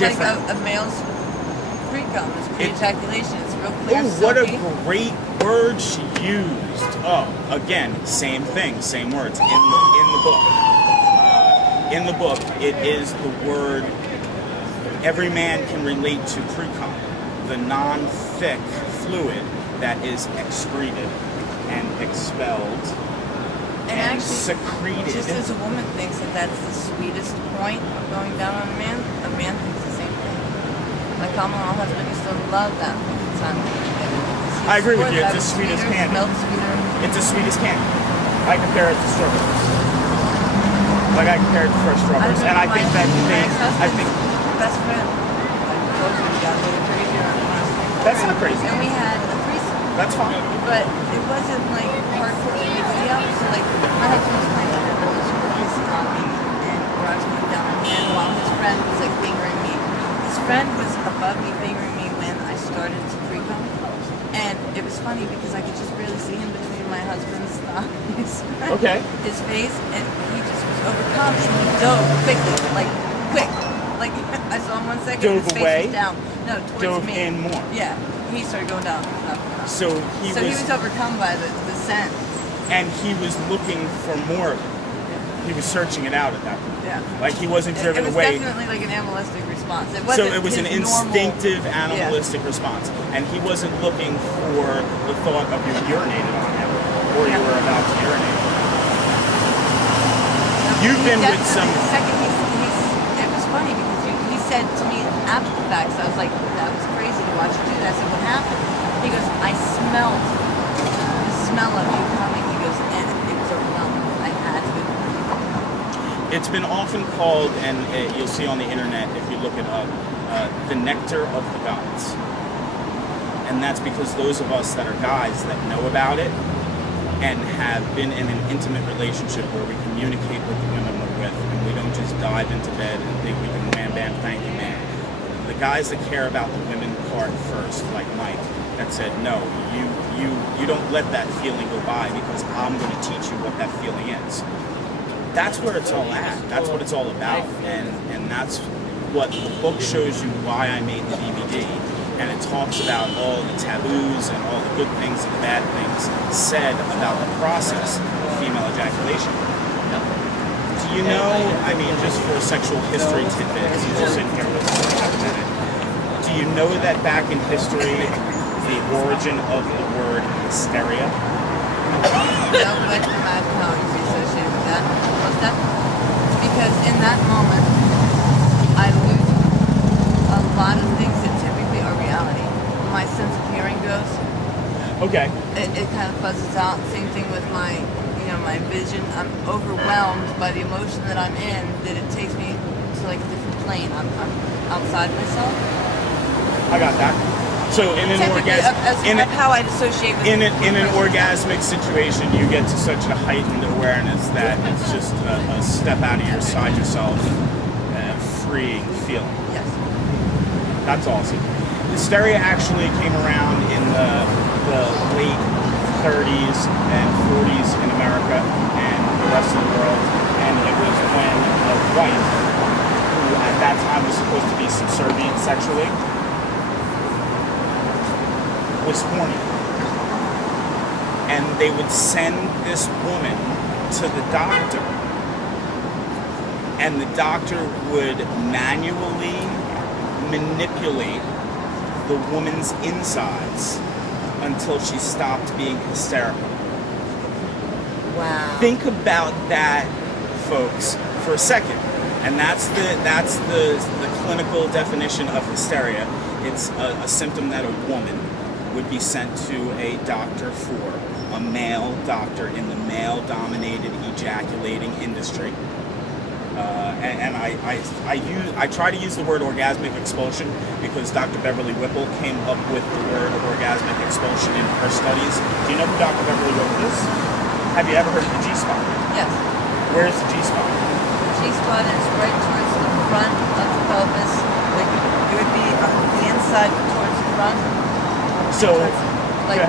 different. Like a male's pre-cum. It's pre-ejaculation. It's real clear. Oh, what a great word she used. Oh, again, same thing, same words in the book. In the book, it is the word every man can relate to pre-cum, the non-thick fluid that is excreted and expelled and actually, secreted. Just as a woman thinks that that's the sweetest point of going down on a man thinks the same thing. My common law husband used to love that time. I agree with you. It's as sweet as candy. Smells sweeter. It's as sweet as candy. I compare it to strawberries. Like I compare it to fresh strawberries, and I think that best friend. I told you we got a little crazy on us. That's not crazy. And we had a threesome. That's fine. But it wasn't like hardcore video. So like my husband was playing with her, was releasing on me, and where I was going down on him while his friend was like fingering me. His friend was above me fingering me when I started to pre-cum. And it was funny because I could just barely see him between my husband's thighs. Okay. His face, and he just was overcome, and he dove quickly, like quick. Like I saw him 1 second, Dove his face away? was down. No, towards Dove me. in more. Yeah, he started going down. So he was overcome by the scent. And he was looking for more. He was searching it out at that point. Yeah. Like he wasn't driven it was away. Definitely like an animalistic response. So it was an instinctive animalistic response. And he wasn't looking for the thought of you urinated on him or you were about to urinate. You've been with some... Second, it was funny because he said to me after the fact, so I was like, that was crazy to watch you do that. I said, what happened? He goes, I smelled the smell of you coming. He goes, and it was overwhelming. I had to. It's been often called, and you'll see on the internet if you look it up, the nectar of the gods. And that's because those of us that are guys that know about it and have been in an intimate relationship where we communicate with the women we're with, and we don't just dive into bed and think we can wham bam thank you man. The guys that care about the women part first, like Mike, that said, no, you don't let that feeling go by because I'm going to teach you what that feeling is. That's where it's all at. That's what it's all about. And that's what the book shows you why I made the DVD. And it talks about all the taboos and all the good things and the bad things said about the process of female ejaculation. Do you know, I mean, just for a sexual history tidbit, since you're sitting here with us for half a minute, do you know that back in history, the origin of the word hysteria? No, but I imagine how you associated with that. Most definitely. Because in that moment, I lose a lot of things that typically are reality. My sense of hearing goes. Okay. It kind of fuzzes out. Same thing with my, my vision. I'm overwhelmed by the emotion that I'm in, that it takes me to like a different plane. I'm outside myself. I got that. So in an how I dissociate with in an orgasmic situation, you get to such a heightened awareness that it's just a step out of yourself, freeing feeling. Yes. That's awesome. Hysteria actually came around in the late 30s and 40s in America and the rest of the world, and it was when a wife, who at that time was supposed to be subservient sexually, was horny, and they would send this woman to the doctor, and the doctor would manually manipulate the woman's insides until she stopped being hysterical. Wow. Think about that, folks, for a second. And that's the clinical definition of hysteria. It's a symptom that a woman would be sent to a doctor for, a male doctor in the male-dominated ejaculating industry. And I try to use the word orgasmic expulsion because Dr. Beverly Whipple came up with the word orgasmic expulsion in her studies. Do you know who Dr. Beverly Whipple is? Have you ever heard of the G-spot? Yes. Where's the G-spot? The G-spot is right towards the front of the pelvis. It would be on the inside towards the front. So, like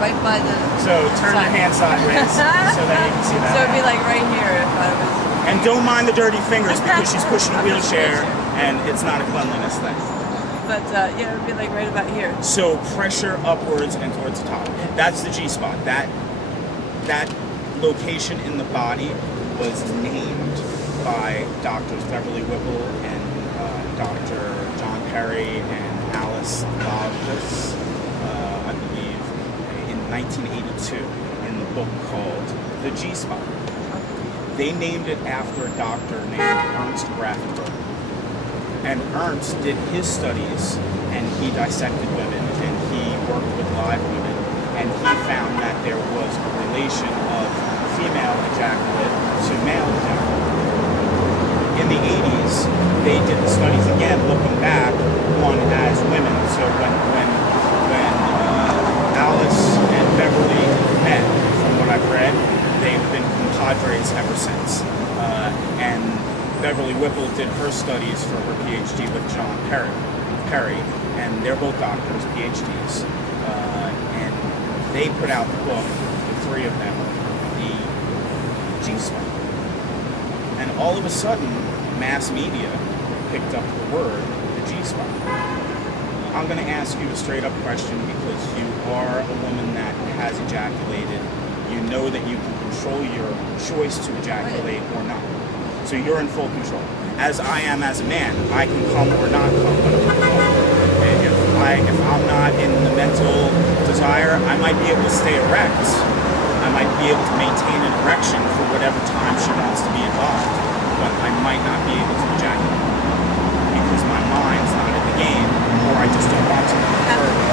right by the. So turn your hand sideways so that you can see that. So it'd be like right here if I was. And don't mind the dirty fingers because she's pushing a wheelchair. and it's not a cleanliness thing. But yeah, it would be like right about here. So pressure upwards and towards the top. That's the G-spot. That location in the body was named by Doctors Beverly Whipple and Dr. John Perry and Alice Lovelace, I believe, in 1982 in the book called The G-spot. They named it after a doctor named Ernst Grafenberg. And Ernst did his studies, and he dissected women, and he worked with live women, and he found that there was a relation of female ejaculate to male ejaculate. In the 80s, they did the studies again, looking back on as women. So when Alice and Beverly met, from what I've read, they've been compadres ever since. And Beverly Whipple did her studies for her PhD with John Perry, and they're both doctors, PhDs. And they put out the book, the three of them, the G-spot. And all of a sudden, mass media picked up the word, the G-spot. I'm going to ask you a straight up question because you are a woman that has ejaculated. You know that you can control your choice to ejaculate or not. So you're in full control. As I am as a man, I can come or not come, but if I'm not in the mental desire, I might be able to stay erect. I might be able to maintain an erection for whatever time she wants to be involved, but I might not be able to ejaculate because my mind's not in the game, or I just don't want to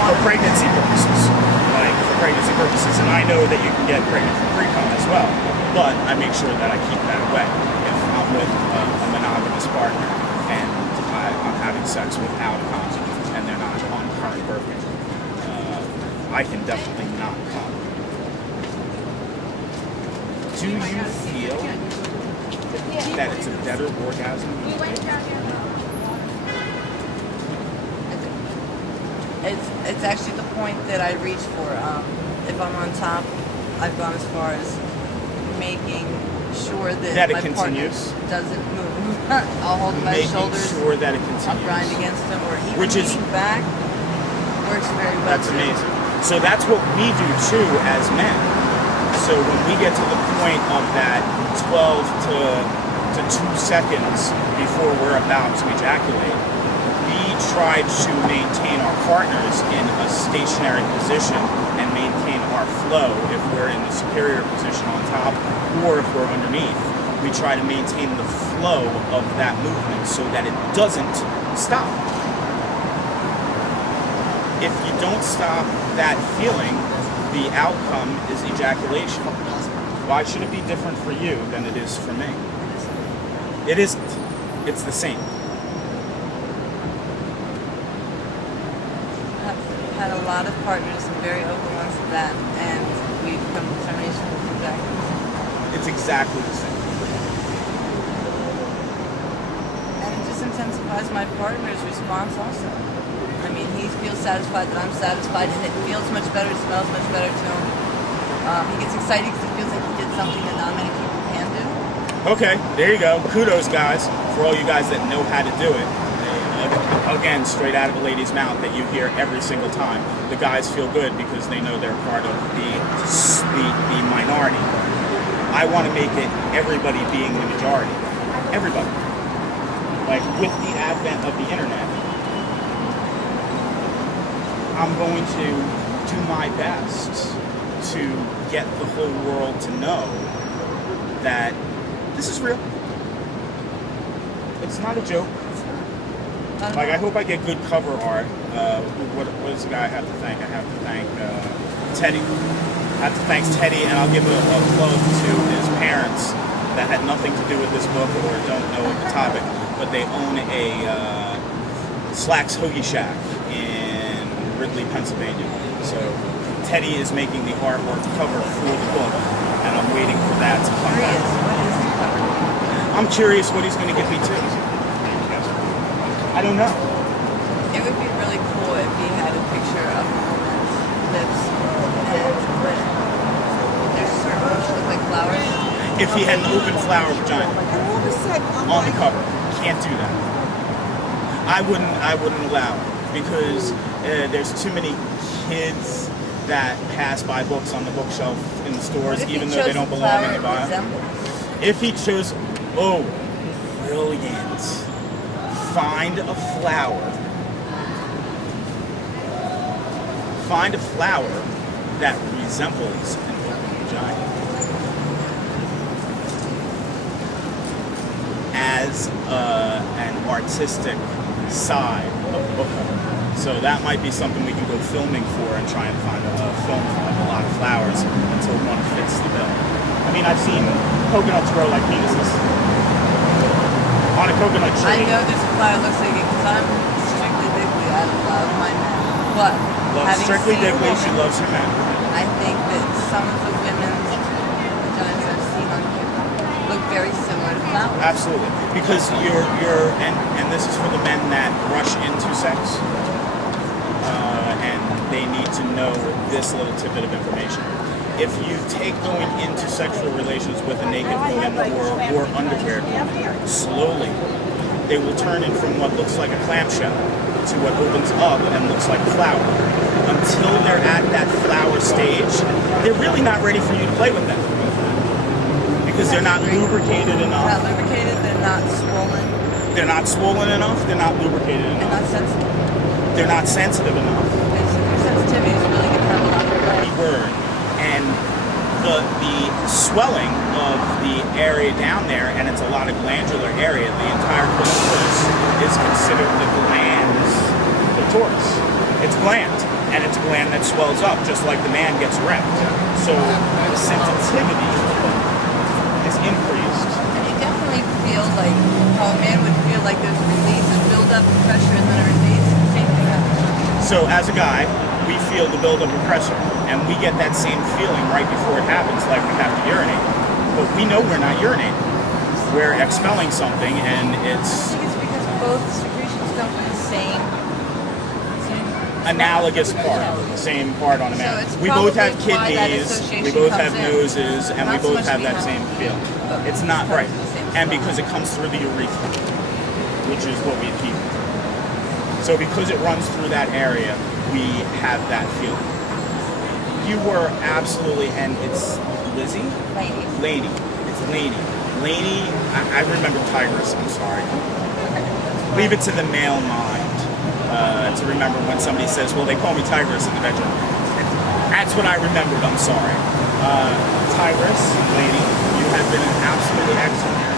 for pregnancy purposes. Like for pregnancy purposes, and I know that you can get pregnant from pre-cum as well, but I make sure that I keep that away. If I'm with a monogamous partner and I'm having sex without a condom and they're not on current birth control, I can definitely not come. Do you feel that it's a better orgasm? It's actually the point that I reach for. If I'm on top, I've gone as far as making sure that my continues. Partner doesn't move. I'll hold my shoulders. Making sure that it continues. I'll grind against them, or even leaning back works very well. That's amazing. So that's what we do too as men. So when we get to the point of that 12 to 2 seconds before we're about to ejaculate, we try to maintain our partners in a stationary position and maintain our flow if we're in the superior position on top or if we're underneath. We try to maintain the flow of that movement so that it doesn't stop. If you don't stop that feeling, the outcome is ejaculation. Why should it be different for you than it is for me? It isn't. It's the same. Had a lot of partners and very open ones to that, and we've come to termination with ejaculation. It's exactly the same. And it just intensifies my partner's response also. I mean, he feels satisfied that I'm satisfied, and it feels much better, it smells much better to him. He gets excited because he feels like he did something that not many people can do. Okay, there you go. Kudos, guys, for all you guys that know how to do it. Again, straight out of a lady's mouth that you hear every single time. The guys feel good because they know they're part of the minority. I want to make it everybody being the majority. Everybody. Like with the advent of the internet, I'm going to do my best to get the whole world to know that this is real. It's not a joke. Like, I hope I get good cover art. What does the guy have to thank? I have to thank Teddy. I have to thank Teddy, and I'll give a plug to his parents that had nothing to do with this book or don't know the topic, but they own a Slack's Hoagie Shack in Ridley, Pennsylvania. So Teddy is making the artwork cover for the book, and I'm waiting for that to come back. I'm curious what he's going to get me to. I don't know. It would be really cool if he had a picture of a woman's lips and there's certain which look like flowers. If he had an open flower vagina on the cover, can't do that. I wouldn't allow it because there's too many kids that pass by books on the bookshelf in the stores, even though they don't belong in the Bible. If he chose, oh, brilliant! Find a flower. Find a flower that resembles an open vagina as an artistic side of the book cover. So that might be something we can go filming for and try and find a film of a lot of flowers until one fits the bill. I mean, I've seen coconuts grow like penises on a coconut tree. I know there's a flower that looks like it because I'm strictly diggly. I love my men. But Strictly diggly, she loves her men. I think that some of the women's vaginas I've seen on camera look very similar to flowers. Absolutely, because and this is for the men that rush into sex, and they need to know this little tidbit of information. If you take going into sexual relations with a naked woman or underwear woman, slowly, they will turn in from what looks like a clamshell to what opens up and looks like a flower. Until they're at that flower stage, they're really not ready for you to play with them. Because they're not lubricated enough. Not lubricated, they're not swollen. They're not swollen enough, they're not lubricated enough. They're not sensitive. They're not sensitive enough. Their sensitivity is really going to have a lot of play. Word. And the swelling of the area down there, and it's a lot of glandular area, the entire clitoris is considered the glans clitoris. It's gland, and it's a gland that swells up, just like the man gets erect. So the sensitivity is increased. And you definitely feel like how a man would feel like there's a release, a build-up of pressure, and then a release. Same thing happens. So as a guy, we feel the buildup of pressure, and we get that same feeling right before it happens, like we have to urinate. But we know we're not urinating. We're expelling something, and it's... I think it's because both secretions come from the same analogous part, the same part on a man. So we both have kidneys, we both have noses, and we both have that same feeling. It's not right. And because it comes through the urethra, which is what we keep. So because it runs through that area, we have that feeling. You were absolutely, and it's Lizzie? Lady. It's Lady. Lady, I remember Tigress, I'm sorry. Leave it to the male mind to remember when somebody says, well, they call me Tigress in the bedroom. That's what I remembered, I'm sorry. Tigress, Lady, you have been an absolutely excellent